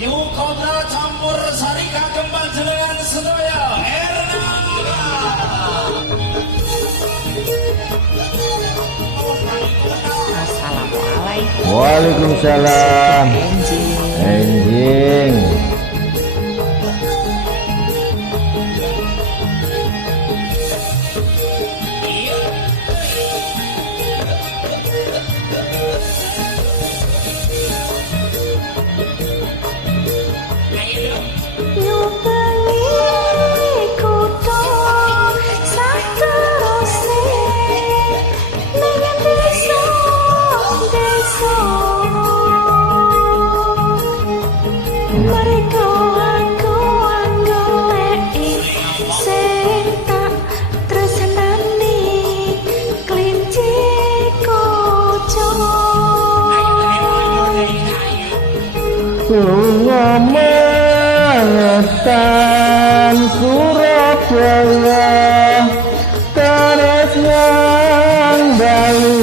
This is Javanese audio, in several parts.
Yukona campur sari kagem panjenengan sedaya Erna. Assalamualaikum. Waalaikumsalam. Enjing. Lunga mengetan Surabaya terus nyang Bali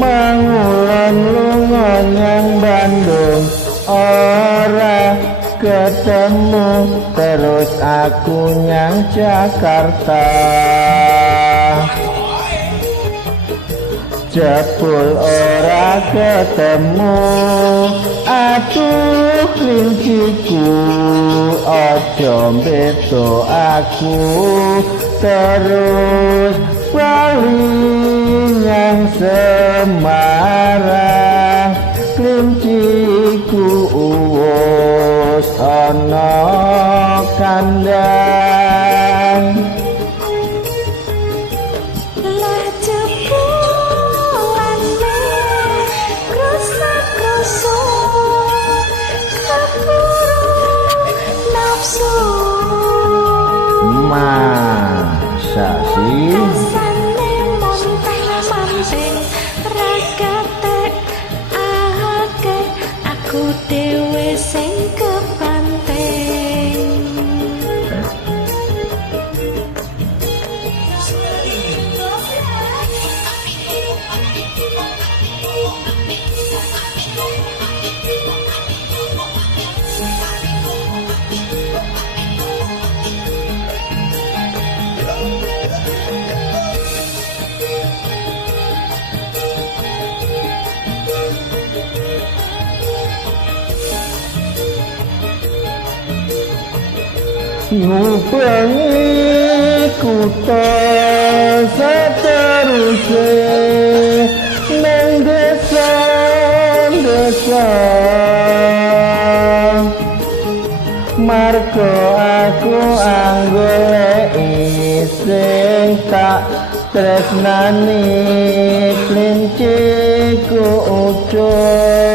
mangulan lunga nyang Bandung ora ketemu terus aku nyang Jakarta jebul ora ketemu aduh klinciku aja beto aku terus bali nyang Semarang klinciku wis ana kandang masa sih aku dewe sing kepanting ngubengi kutha sateruse nang desa-desa marga aku anggoleki sing tak tresnani klinciku ucul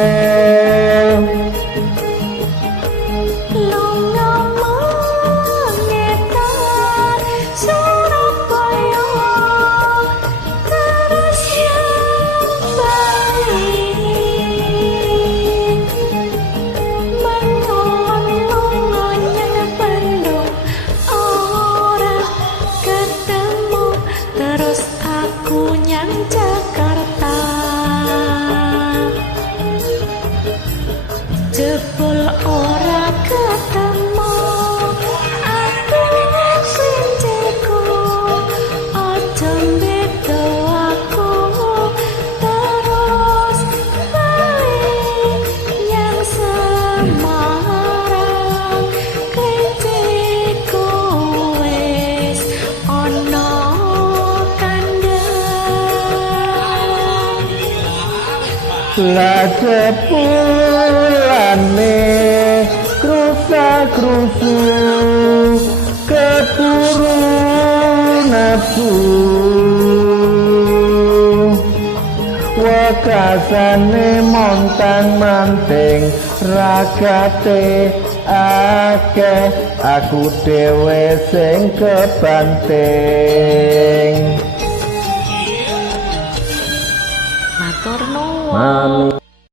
jebul ora ketemu aku klinciku aja beto aku terus balik nyang Semarang klinciku wis ana kandang lah jebulane krusa-krusu keburu nafsu wakasane montang-manting ragate akeh aku dhewe sing kebanting matur nuwun.